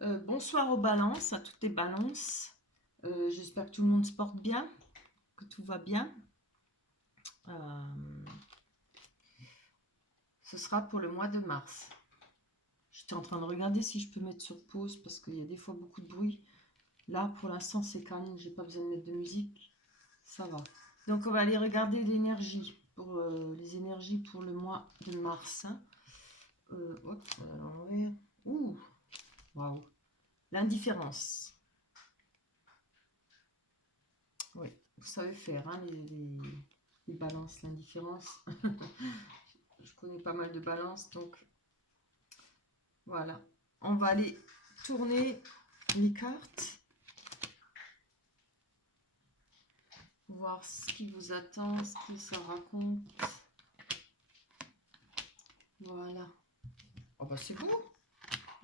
Bonsoir aux balances, à toutes les balances. J'espère que tout le monde se porte bien, que tout va bien. Euh, Ce sera pour le mois de mars. J'étais en train de regarder si je peux mettre sur pause parce qu'il y a des fois beaucoup de bruit. Là, pour l'instant, c'est calme, j'ai pas besoin de mettre de musique. Ça va. Donc, on va aller regarder l'énergie pour les énergies pour le mois de mars. Hein. Hop, à l'envers. Ouh, waouh. L'indifférence. Oui, vous savez faire, hein, les balances, l'indifférence. Je connais pas mal de balances, donc voilà. On va aller tourner les cartes, voir ce qui vous attend, ce que ça raconte. Voilà. Oh bah c'est beau.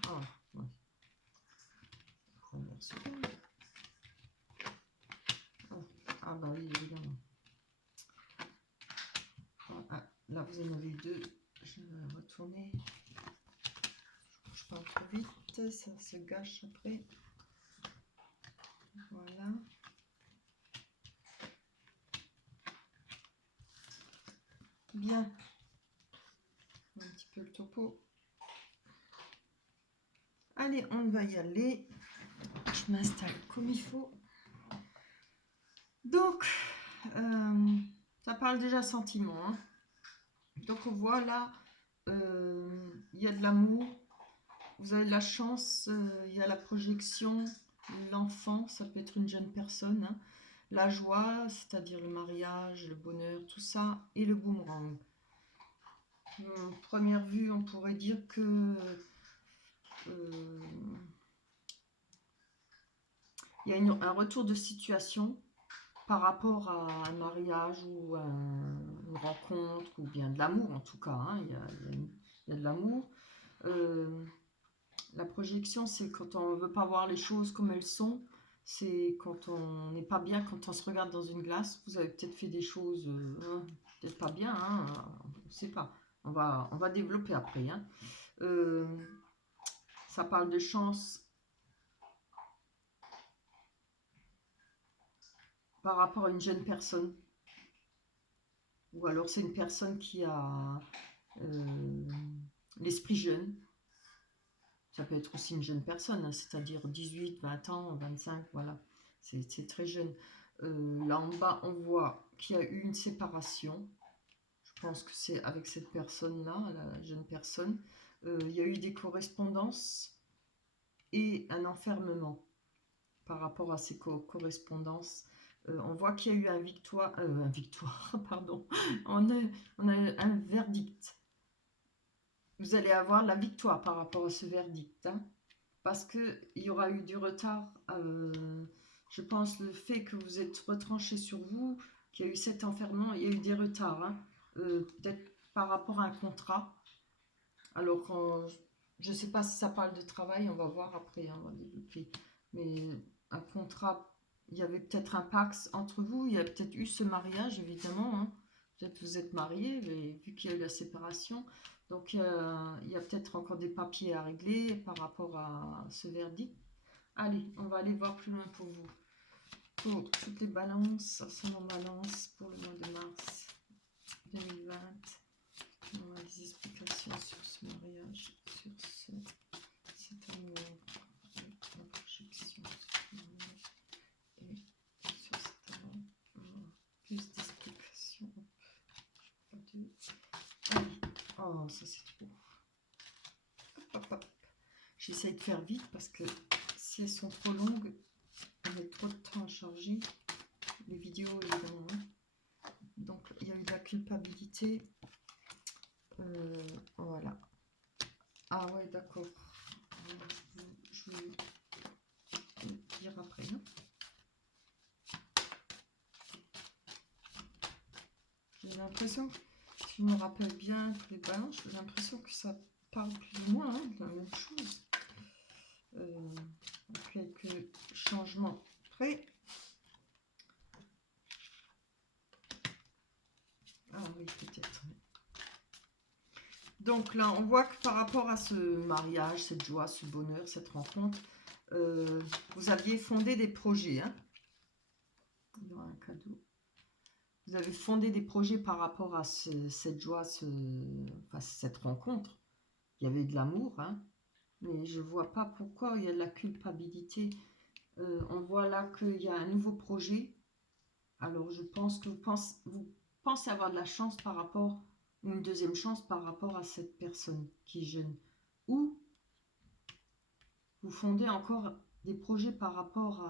Ah, ouais. Première seconde. Oh. Ah bah oui, évidemment. Ah, là, vous en avez deux. Je vais retourner. Je parle trop vite, ça se gâche après. Voilà. Bien. Un petit peu le topo. Allez, on va y aller. Je m'installe comme il faut. Donc, ça parle déjà sentiment. Hein. Donc, on voit là, il y a de l'amour. Vous avez de la chance. Il y a la projection. L'enfant, ça peut être une jeune personne. Hein. La joie, c'est-à-dire le mariage, le bonheur, tout ça. Et le boomerang. Première vue, on pourrait dire que il y a un retour de situation par rapport à un mariage ou à une rencontre ou bien de l'amour en tout cas. Hein, il y a de l'amour. La projection, c'est quand on ne veut pas voir les choses comme elles sont. C'est quand on n'est pas bien, quand on se regarde dans une glace. Vous avez peut-être fait des choses peut-être pas bien. Hein, on ne sait pas. On va développer après. Hein. Ça parle de chance par rapport à une jeune personne. Ou alors c'est une personne qui a l'esprit jeune. Ça peut être aussi une jeune personne, hein, c'est-à-dire 18, 20 ans, 25, voilà. C'est très jeune. Là en bas, on voit qu'il y a eu une séparation. Je pense que c'est avec cette personne-là, la jeune personne. Il y a eu des correspondances et un enfermement par rapport à ces correspondances. On voit qu'il y a eu un victoire, pardon. On a un verdict. Vous allez avoir la victoire par rapport à ce verdict. Hein, parce qu'il y aura eu du retard. Je pense le fait que vous êtes retranché sur vous, qu'il y a eu cet enfermement, il y a eu des retards. Hein, peut-être par rapport à un contrat. Alors, je ne sais pas si ça parle de travail, on va voir après, hein, on va développer. Mais un contrat, il y avait peut-être un pax entre vous, il y a peut-être eu ce mariage, évidemment. Hein. Peut-être vous êtes mariés, mais vu qu'il y a eu la séparation. Donc, il y a peut-être encore des papiers à régler par rapport à ce verdict. Allez, on va aller voir plus loin pour vous. Pour toutes les balances, ça en balance pour le mois de mars 2020. On a des explications sur ce mariage, sur cet amour, la projection sur ce mariage et sur cet amour. Plus d'explications. Allez. Oh, ça c'est trop. Hop, hop. J'essaie de faire vite parce que si elles sont trop longues, on met trop de temps à charger. Les vidéos, évidemment. Hein. Donc, il y a eu de la culpabilité. Voilà. Ah ouais, d'accord. Je vais le dire après. Hein. J'ai l'impression, si je me rappelle bien tous les balances, j'ai l'impression que ça parle plus ou moins hein, de la même chose. Quelques changements près. Ah oui, peut-être. Donc, Donc là, on voit que par rapport à ce mariage, cette joie, ce bonheur, cette rencontre, vous aviez fondé des projets. Hein. Il y aura un cadeau. Vous avez fondé des projets par rapport à cette joie, enfin, cette rencontre. Il y avait de l'amour, hein, mais je ne vois pas pourquoi il y a de la culpabilité. On voit là qu'il y a un nouveau projet. Alors je pense que vous pensez avoir de la chance par rapport, ou une deuxième chance par rapport à cette personne qui est jeune. Ou vous fondez encore des projets par rapport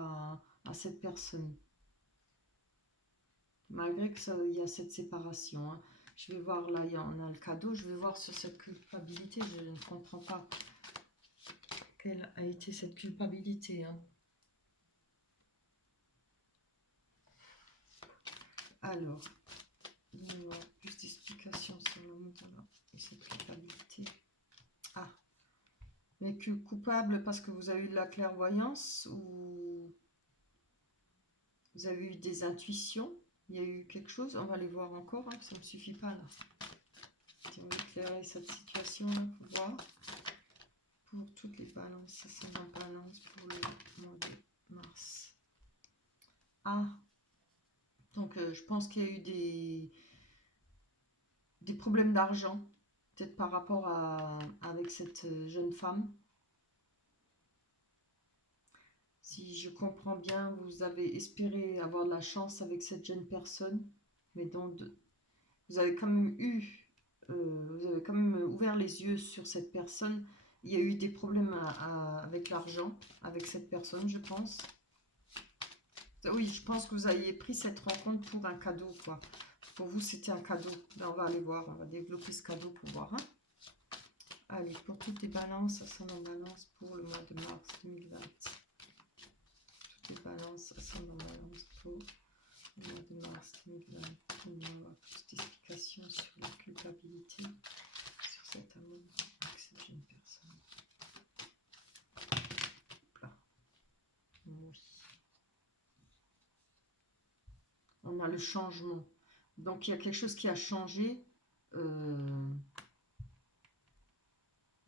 à cette personne. Malgré qu'il y a cette séparation. Hein. Je vais voir, là, on a le cadeau. Je vais voir sur cette culpabilité. Je ne comprends pas quelle a été cette culpabilité. Hein. Alors, il y aura plus d'explications sur l'amour et cette culpabilité. Ah, mais coupable parce que vous avez eu de la clairvoyance ou vous avez eu des intuitions. Il y a eu quelque chose. On va les voir encore. Hein, ça ne me suffit pas là. Si on veut éclairer cette situation là pour voir. Pour toutes les balances, ça c'est la balance pour le mois de mars. Ah, donc je pense qu'il y a eu des problèmes d'argent, peut-être par rapport avec cette jeune femme. Si je comprends bien, vous avez espéré avoir de la chance avec cette jeune personne, mais vous avez quand même vous avez quand même ouvert les yeux sur cette personne. Il y a eu des problèmes avec l'argent, avec cette personne, je pense. Oui, je pense que vous aviez pris cette rencontre pour un cadeau, quoi. Pour vous, c'était un cadeau. Là, on va aller voir, on va développer ce cadeau pour voir. Hein. Allez, pour toutes les balances, ça sonne en balance pour le mois de mars 2020. Toutes les balances, ça sonne en balance pour le mois de mars 2020. On va avoir plus d'explications sur la culpabilité, sur cet amour avec cette jeune personne. Là. Oui. On a le changement. Donc, il y a quelque chose qui a changé. Il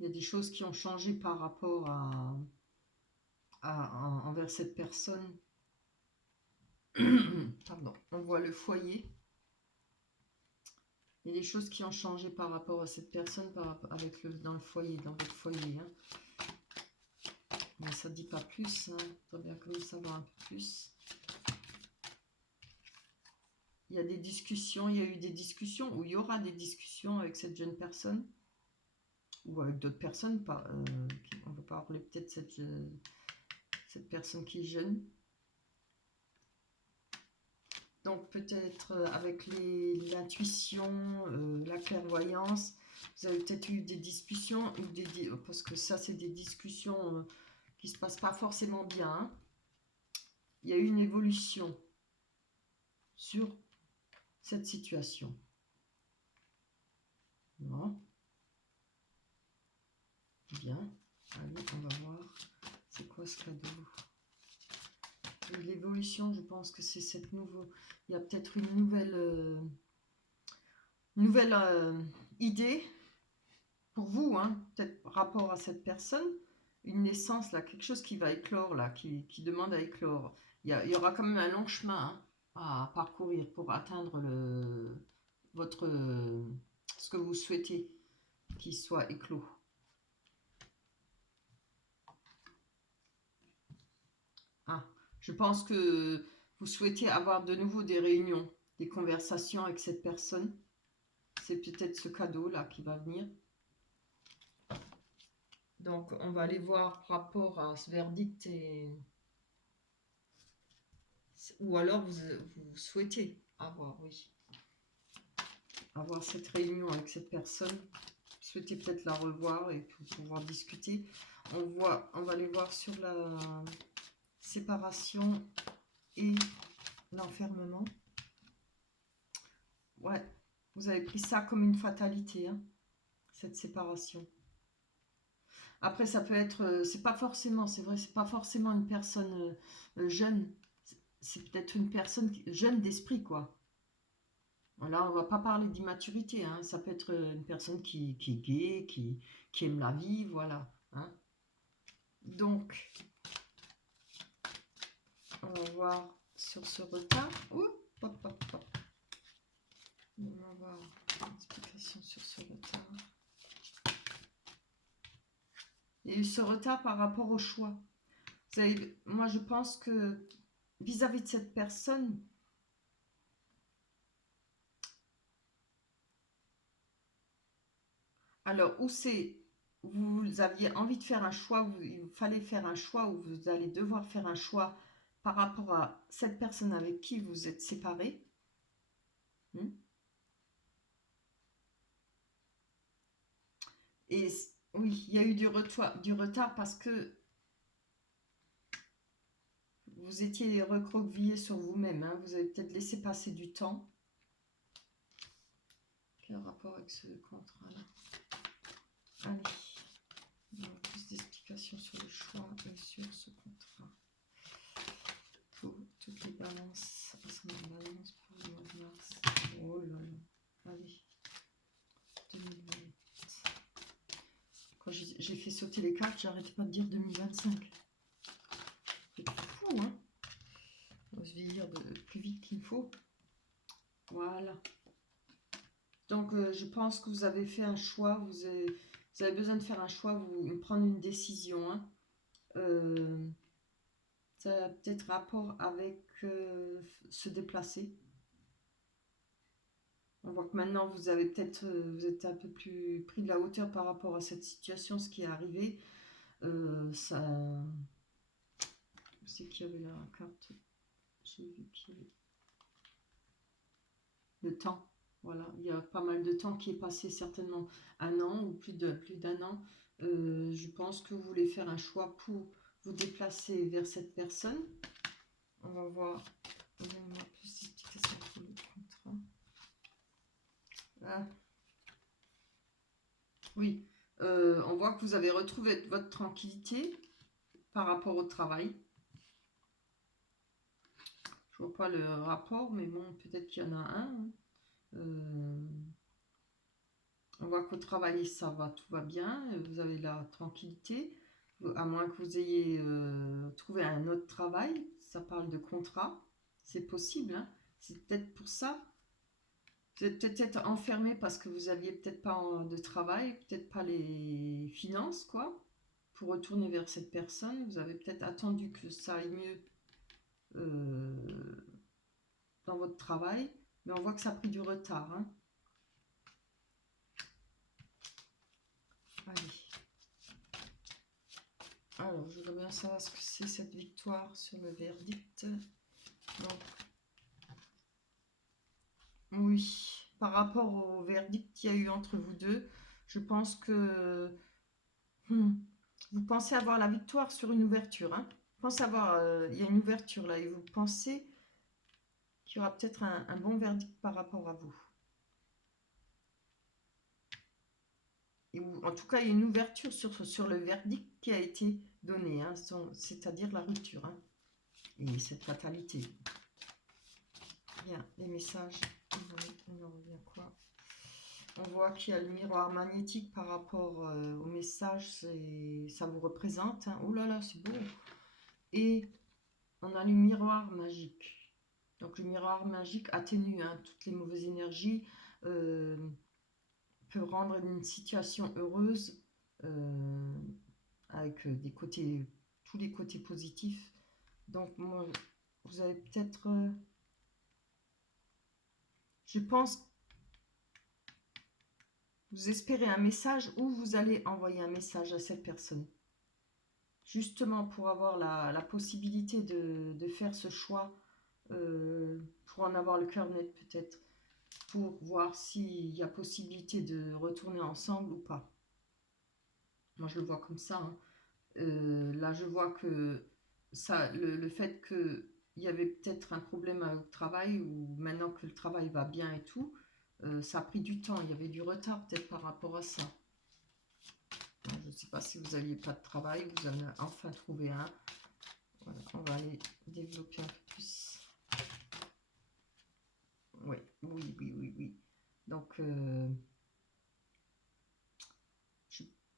y a des choses qui ont changé par rapport envers cette personne. Pardon. On voit le foyer. Il y a des choses qui ont changé par rapport à cette personne dans le foyer, dans votre foyer. Hein. Mais ça ne dit pas plus. Hein. Il faudrait bien quand même savoir un peu plus. Il y a des discussions, il y a eu des discussions, ou il y aura des discussions avec cette jeune personne, ou avec d'autres personnes, on va parler peut-être cette personne qui est jeune. Donc peut-être avec l'intuition, la clairvoyance, vous avez peut-être eu des discussions, parce que ça c'est des discussions qui ne se passent pas forcément bien. Hein. Il y a eu une évolution sur cette situation. Non. Bien. Allez, on va voir. C'est quoi ce cadeau? L'évolution, je pense que c'est cette nouvelle... Il y a peut-être une nouvelle idée pour vous, hein, peut-être rapport à cette personne. Une naissance, là, quelque chose qui va éclore, là, qui demande à éclore. Il y aura quand même un long chemin hein, à parcourir pour atteindre ce que vous souhaitez qu'il soit éclos. Ah, je pense que vous souhaitez avoir de nouveau des réunions, des conversations avec cette personne. C'est peut-être ce cadeau-là qui va venir. Donc, on va aller voir par rapport à ce verdict ou alors vous souhaitez avoir, oui, avoir cette réunion avec cette personne. Vous souhaitez peut-être la revoir et pouvoir discuter. On va aller voir sur la séparation et l'enfermement. Ouais, vous avez pris ça comme une fatalité, hein, cette séparation. Après, ça peut être, c'est pas forcément, c'est vrai, c'est pas forcément une personne jeune, c'est peut-être une personne jeune d'esprit, quoi. Là, on va pas parler d'immaturité, hein. Ça peut être une personne qui est gaie, qui aime la vie, voilà. Hein. Donc, on va voir sur ce retard. Ouh, hop, hop, hop. On va voir une explication sur ce retard. Il y a eu ce retard par rapport au choix. Vous savez, moi, je pense que vis-à-vis de cette personne, alors, où c'est, vous aviez envie de faire un choix, il fallait faire un choix, ou vous allez devoir faire un choix par rapport à cette personne avec qui vous êtes séparés. Hmm. Et oui, il y a eu du retard parce que vous étiez recroquevillé sur vous-même. Hein. Vous avez peut-être laissé passer du temps. Quel rapport avec ce contrat-là? Allez, on a plus d'explications sur le choix et sur ce contrat. Pour toutes les balances. Ça me balance pour le mois de mars. Oh là là. Allez. 2020. Quand j'ai fait sauter les cartes, j'arrêtais pas de dire 2025. C'est fou, hein? On va se vieillir plus vite qu'il faut. Voilà. Donc, je pense que vous avez fait un choix. Vous avez besoin de faire un choix, prendre une décision. Hein. Ça a peut-être rapport avec se déplacer. On voit que maintenant, vous avez peut-être, vous êtes un peu plus pris de la hauteur par rapport à cette situation, ce qui est arrivé. Ça... C'est qu'il y avait la carte. J'ai vu qu'il y avait le temps. Voilà, il y a pas mal de temps qui est passé, certainement un an ou plus d'un an. Je pense que vous voulez faire un choix pour vous déplacer vers cette personne. On va voir. Donnez-moi plus d'explications pour le contrat. Ah. Oui, on voit que vous avez retrouvé votre tranquillité par rapport au travail. Je vois pas le rapport, mais bon, peut-être qu'il y en a un. On voit qu'au travail, ça va, tout va bien. Vous avez de la tranquillité. À moins que vous ayez trouvé un autre travail. Ça parle de contrat. C'est possible. Hein. C'est peut-être pour ça. Vous êtes peut-être enfermé parce que vous aviez peut-être pas de travail, peut-être pas les finances, quoi, pour retourner vers cette personne. Vous avez peut-être attendu que ça aille mieux dans votre travail, mais on voit que ça a pris du retard. Hein. Allez. Alors, je voudrais bien savoir ce que c'est cette victoire sur le verdict. Donc, oui, par rapport au verdict qu'il y a eu entre vous deux, je pense que vous pensez avoir la victoire sur une ouverture. Hein. Vous pensez avoir, il y a une ouverture là, et vous pensez qu'il y aura peut-être un bon verdict par rapport à vous. Et en tout cas, il y a une ouverture sur le verdict qui a été donné, hein, c'est-à-dire la rupture. Hein, et cette fatalité. Bien, les messages, on en revient quoi? On voit qu'il y a le miroir magnétique par rapport au message, ça vous représente. Hein. Oh là là, c'est beau. Et on a le miroir magique. Donc le miroir magique atténue hein, toutes les mauvaises énergies, peut rendre une situation heureuse avec des côtés, tous les côtés positifs. Donc moi, vous avez peut-être, je pense, vous espérez un message ou vous allez envoyer un message à cette personne. Justement pour avoir la possibilité de faire ce choix, pour en avoir le cœur net peut-être, pour voir s'il y a possibilité de retourner ensemble ou pas. Moi je le vois comme ça. Hein. Là je vois que ça, le fait qu'il y avait peut-être un problème au travail, ou maintenant que le travail va bien et tout, ça a pris du temps, il y avait du retard peut-être par rapport à ça. Je ne sais pas si vous n'aviez pas de travail, vous en avez enfin trouvé un. Voilà, on va aller développer un peu plus. Oui, Oui, oui, oui, oui. Donc,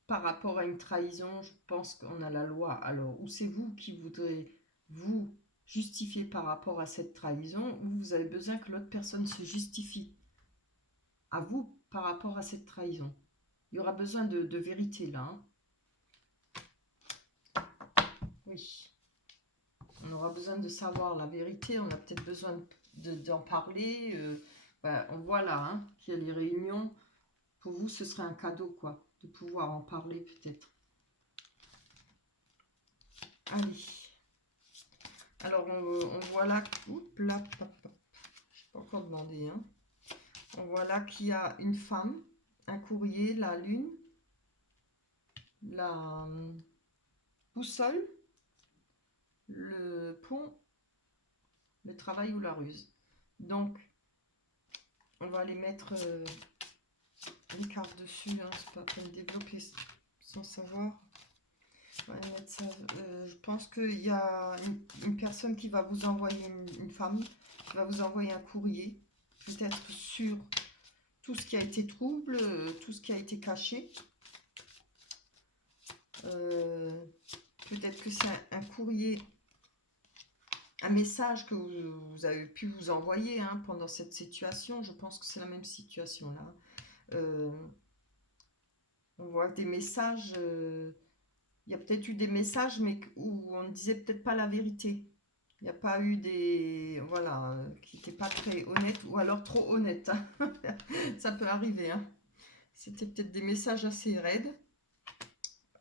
par rapport à une trahison, je pense qu'on a la loi. Alors, ou c'est vous qui voudrez vous justifier par rapport à cette trahison, ou vous avez besoin que l'autre personne se justifie à vous par rapport à cette trahison. Il y aura besoin de vérité là. Oui. On aura besoin de savoir la vérité, on a peut-être besoin d'en parler. On voit là qu'il y a les réunions. Pour vous, ce serait un cadeau, quoi, de pouvoir en parler peut-être. Allez. Alors, on voit là... Oups, là, je n'ai pas encore demandé. Hein. On voit là qu'il y a une femme, un courrier, la lune, la boussole, le pont, le travail ou la ruse. Donc, on va les mettre une carte dessus. Hein, c'est pas pour développer sans savoir. On va mettre ça, je pense qu'il y a une personne qui va vous envoyer, une femme, qui va vous envoyer un courrier, peut-être sur tout ce qui a été trouble, tout ce qui a été caché. Peut-être que c'est un courrier, un message que vous avez pu vous envoyer pendant cette situation. Je pense que c'est la même situation là. On voit des messages, il y a peut-être eu des messages mais où on ne disait peut-être pas la vérité. Il n'y a pas eu des... Voilà, qui n'étaient pas très honnêtes ou alors trop honnêtes. Ça peut arriver. Hein. C'était peut-être des messages assez raides.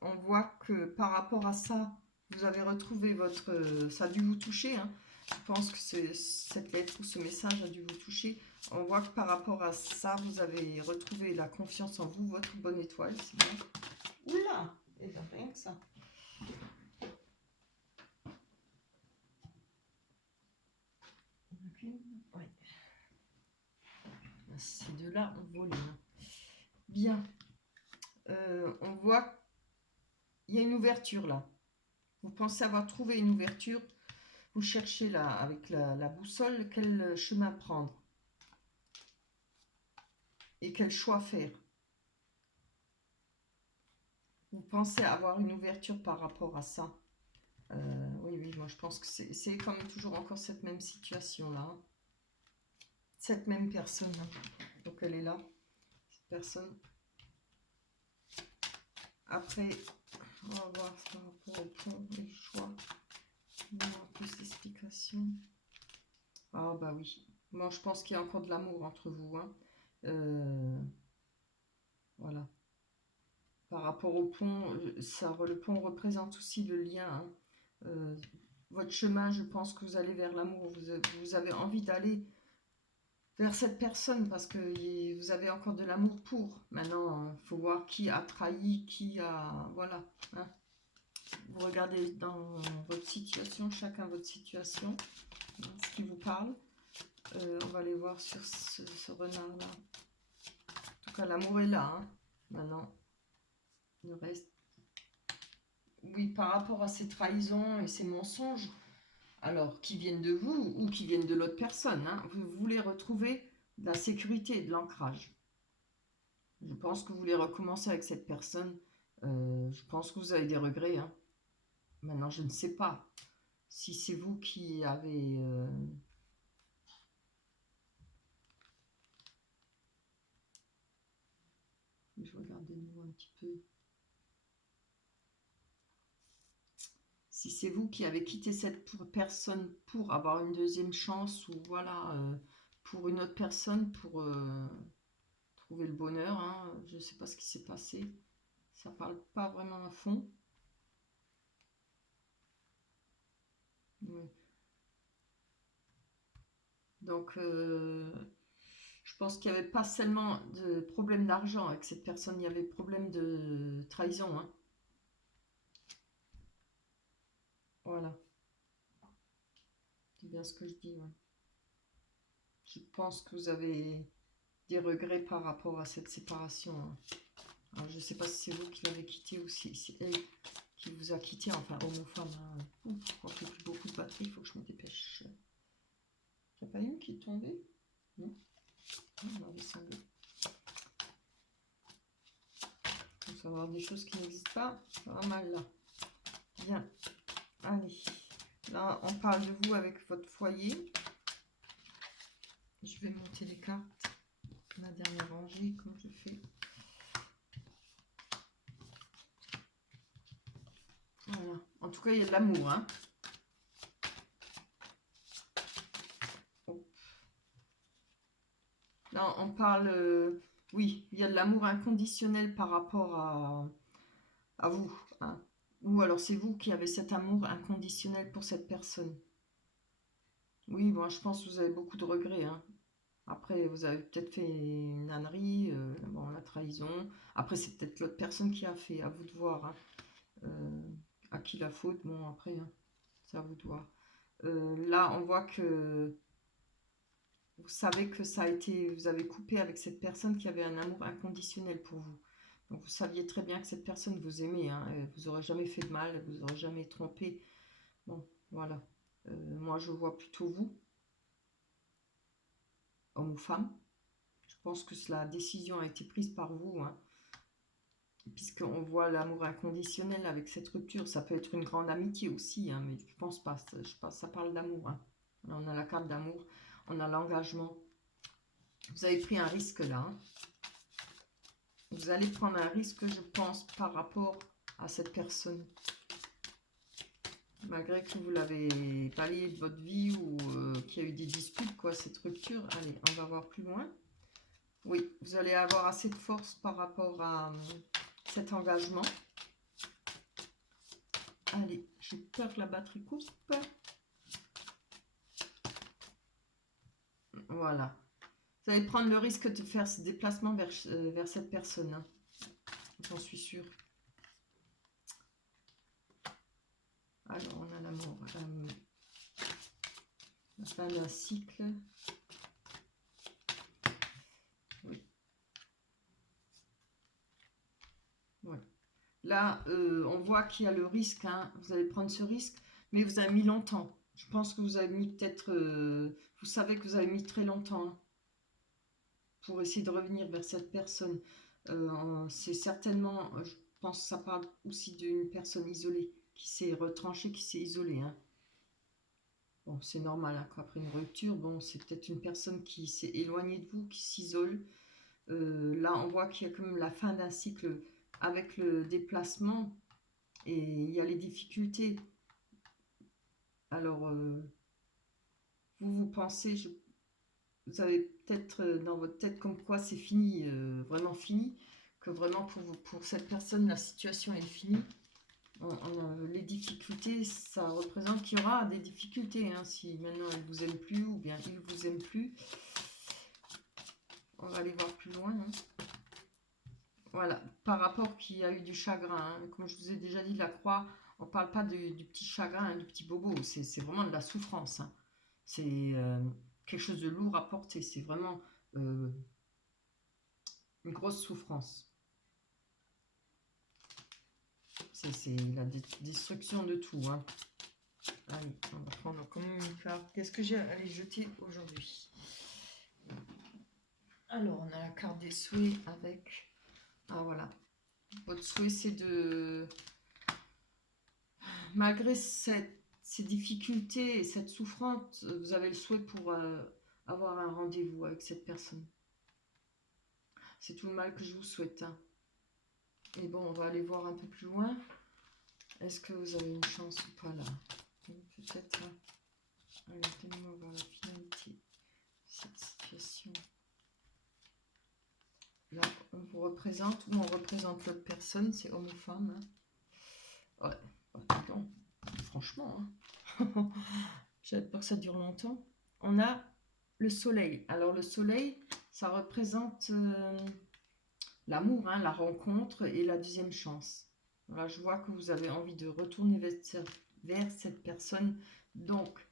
On voit que par rapport à ça, vous avez retrouvé votre... Ça a dû vous toucher. Hein. Je pense que cette lettre ou ce message a dû vous toucher. On voit que par rapport à ça, vous avez retrouvé la confiance en vous, votre bonne étoile. C'est bien. Oula, et bien rien que ça. Ouais. Ces deux-là ont volé. Hein. Bien. On voit il y a une ouverture là. Vous pensez avoir trouvé une ouverture. Vous cherchez là, avec la boussole, quel chemin prendre. Et quel choix faire. Vous pensez avoir une ouverture par rapport à ça. Oui, oui, moi je pense que c'est comme toujours encore cette même situation là. Hein. Cette même personne. Hein. Donc elle est là. Cette personne. Après, on va voir par rapport au pont, les choix. On va avoir plus d'explications. Ah bah oui. Moi je pense qu'il y a encore de l'amour entre vous. Hein. Voilà. Par rapport au pont, le pont représente aussi le lien. Hein. Votre chemin, je pense que vous allez vers l'amour. Vous avez envie d'aller vers cette personne parce que vous avez encore de l'amour pour. Maintenant, il faut voir qui a trahi, qui a... Voilà. Hein. Vous regardez dans votre situation, chacun votre situation, hein, ce qui vous parle. On va aller voir sur ce renard-là. En tout cas, l'amour est là. Hein. Maintenant, le reste... Oui, par rapport à ces trahisons et ces mensonges, alors qui viennent de vous ou qui viennent de l'autre personne, hein, vous voulez retrouver de la sécurité et de l'ancrage. Je pense que vous voulez recommencer avec cette personne. Je pense que vous avez des regrets. Hein. Maintenant, je ne sais pas si c'est vous qui avez... Je regarde de nouveau un petit peu. Si c'est vous qui avez quitté cette personne pour avoir une deuxième chance ou voilà, pour une autre personne, pour trouver le bonheur, hein, je ne sais pas ce qui s'est passé. Ça parle pas vraiment à fond. Oui. Donc, je pense qu'il n'y avait pas seulement de problème d'argent avec cette personne, il y avait problème de trahison. Hein. Voilà. C'est bien ce que je dis. Ouais. Je pense que vous avez des regrets par rapport à cette séparation. Hein. Alors, je ne sais pas si c'est vous qui l'avez quitté ou si c'est elle qui vous a quitté, enfin homme ou femme. Hein. Je crois qu'il n'y a plus beaucoup de batterie, il faut que je me dépêche. Il n'y a pas une qui est tombée? Non. On va descendre. Il faut savoir des choses qui n'existent pas. Pas mal là. Bien. Allez. Là, on parle de vous avec votre foyer. Je vais monter les cartes. La dernière rangée, comme je fais. Voilà. En tout cas, il y a de l'amour. Hein. Oh. Là, on parle... oui, il y a de l'amour inconditionnel par rapport à vous. Hein. Ou alors c'est vous qui avez cet amour inconditionnel pour cette personne. Oui, bon, je pense que vous avez beaucoup de regrets. Hein. Après, vous avez peut-être fait une ânerie, bon, la trahison. Après, c'est peut-être l'autre personne qui a fait, à vous de voir. Hein. À qui la faute, bon, après, hein, c'est à vous de voir. Là, on voit que vous savez que ça a été, vous avez coupé avec cette personne qui avait un amour inconditionnel pour vous. Donc, vous saviez très bien que cette personne vous aimait. Hein, vous aurez jamais fait de mal, vous aurez jamais trompé. Bon, voilà. Moi, je vois plutôt vous, homme ou femme. Je pense que la décision a été prise par vous, hein, puisqu'on voit l'amour inconditionnel avec cette rupture. Ça peut être une grande amitié aussi, hein, mais je pense pas. Je pense que ça parle d'amour. Hein. On a la carte d'amour, on a l'engagement. Vous avez pris un risque là. Hein. Vous allez prendre un risque, je pense, par rapport à cette personne. Malgré que vous l'avez balayé de votre vie ou qu'il y a eu des disputes, quoi, cette rupture. Allez, on va voir plus loin. Oui, vous allez avoir assez de force par rapport à cet engagement. Allez, j'ai peur que la batterie coupe. Voilà. Vous allez prendre le risque de faire ce déplacement vers cette personne. Hein. J'en suis sûre. Alors, on a l'amour. La fin d'un cycle. Oui. Ouais. Là, on voit qu'il y a le risque. Hein. Vous allez prendre ce risque, mais vous avez mis longtemps. Je pense que vous avez mis peut-être... vous savez que vous avez mis très longtemps hein, pour essayer de revenir vers cette personne. C'est certainement... je pense que ça parle aussi d'une personne isolée qui s'est retranchée, qui s'est isolée. Hein. Bon, c'est normal, hein, après une rupture, bon, c'est peut-être une personne qui s'est éloignée de vous, qui s'isole. Là, on voit qu'il y a comme la fin d'un cycle avec le déplacement et il y a les difficultés. Alors, vous pensez, vous avez peut-être dans votre tête comme quoi c'est fini, vraiment fini, que vraiment pour cette personne, la situation est finie. Les difficultés, ça représente qu'il y aura des difficultés. Hein, si maintenant elle vous aime plus ou bien il vous aime plus. On va aller voir plus loin. Hein. Voilà, par rapport qu'il y a eu du chagrin. Hein. Comme je vous ai déjà dit, la croix, on ne parle pas du petit chagrin, hein, du petit bobo. C'est vraiment de la souffrance. Hein. C'est quelque chose de lourd à porter. C'est vraiment une grosse souffrance. C'est la destruction de tout. Hein. Allez, on va prendre comme une carte. Qu'est-ce que j'ai à aller jeter aujourd'hui? Alors, on a la carte des souhaits avec... Ah, voilà. Votre souhait, c'est de... Malgré ces difficultés et cette souffrance, vous avez le souhait pour avoir un rendez-vous avec cette personne. C'est tout le mal que je vous souhaite. Hein. Et bon, on va aller voir un peu plus loin. Est-ce que vous avez une chance ou pas là? Peut-être. Hein. Allez, tenez-moi voir la finalité de cette situation. Là, on vous représente ou on représente l'autre personne, c'est homme ou femme. Hein. Ouais, non, franchement, hein. J'avais peur que ça dure longtemps. On a le soleil. Alors le soleil, ça représente l'amour, hein, la rencontre et la deuxième chance. Voilà, je vois que vous avez envie de retourner vers cette personne. Donc,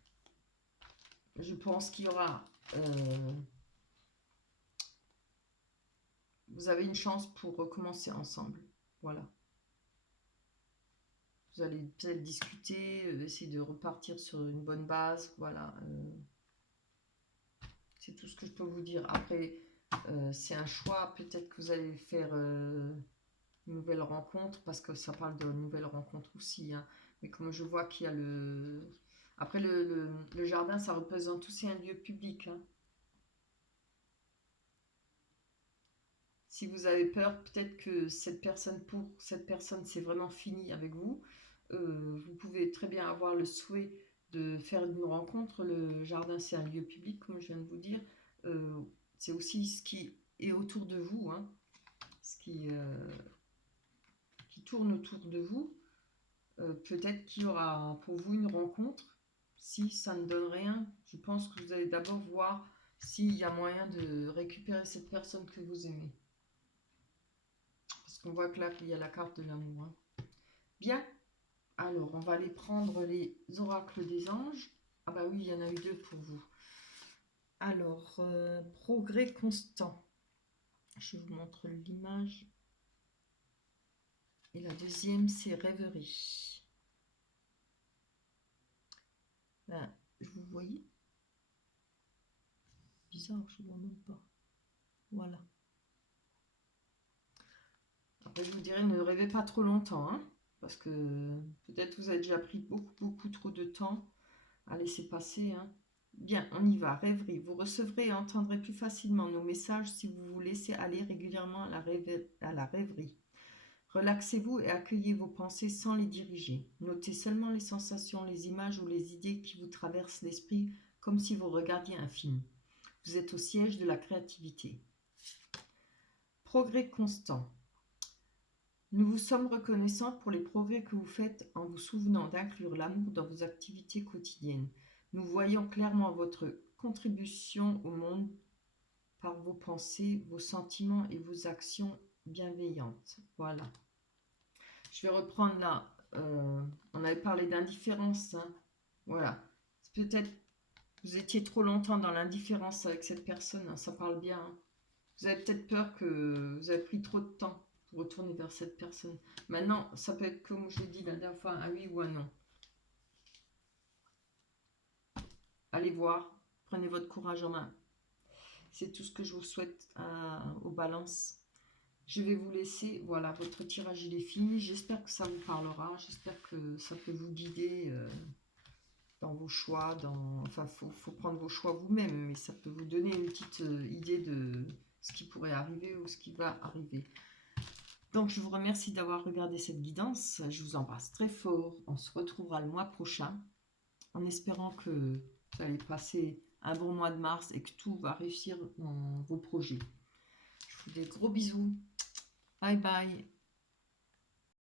je pense qu'il y aura... vous avez une chance pour recommencer ensemble. Voilà. Vous allez peut-être discuter, essayer de repartir sur une bonne base. Voilà. C'est tout ce que je peux vous dire. Après, C'est un choix. Peut-être que vous allez faire une nouvelle rencontre, parce que ça parle de nouvelles rencontres aussi. Hein. Mais comme je vois qu'il y a le... Après, le jardin, ça représente aussi un lieu public. Hein. Si vous avez peur, peut-être que pour cette personne, c'est vraiment fini avec vous. Vous pouvez très bien avoir le souhait de faire une rencontre. Le jardin, c'est un lieu public, comme je viens de vous dire. Euh, c'est aussi ce qui est autour de vous, hein, ce qui tourne autour de vous. Peut-être qu'il y aura pour vous une rencontre. Si ça ne donne rien, je pense que vous allez d'abord voir s'il y a moyen de récupérer cette personne que vous aimez. Parce qu'on voit que là, il y a la carte de l'amour. Hein. Bien, alors on va aller prendre les oracles des anges. Ah bah oui, il y en a eu deux pour vous. Alors, progrès constant. Je vous montre l'image. Et la deuxième, c'est rêverie. Là, vous voyez? Bizarre, je ne vois même pas. Voilà. Après, je vous dirais, ne rêvez pas trop longtemps, hein, parce que peut-être vous avez déjà pris beaucoup trop de temps à laisser passer. Hein. Bien, on y va. Rêverie. Vous recevrez et entendrez plus facilement nos messages si vous vous laissez aller régulièrement à la rêverie. Relaxez-vous et accueillez vos pensées sans les diriger. Notez seulement les sensations, les images ou les idées qui vous traversent l'esprit comme si vous regardiez un film. Vous êtes au siège de la créativité. Progrès constant. Nous vous sommes reconnaissants pour les progrès que vous faites en vous souvenant d'inclure l'amour dans vos activités quotidiennes. Nous voyons clairement votre contribution au monde par vos pensées, vos sentiments et vos actions bienveillantes. Voilà. Je vais reprendre là. On avait parlé d'indifférence. Hein. Voilà. Peut-être vous étiez trop longtemps dans l'indifférence avec cette personne. Hein, ça parle bien. Hein. Vous avez peut-être peur que vous avez pris trop de temps pour retourner vers cette personne. Maintenant, ça peut être comme je l'ai dit la dernière fois, un oui ou un non. Allez voir. Prenez votre courage en main. C'est tout ce que je vous souhaite aux balances. Je vais vous laisser, voilà, votre tirage il est fini. J'espère que ça vous parlera. J'espère que ça peut vous guider dans vos choix. Enfin, faut prendre vos choix vous-même, mais ça peut vous donner une petite idée de ce qui pourrait arriver ou ce qui va arriver. Donc, je vous remercie d'avoir regardé cette guidance. Je vous embrasse très fort. On se retrouvera le mois prochain en espérant que vous allez passer un bon mois de mars et que tout va réussir dans vos projets. Je vous fais des gros bisous. Bye bye.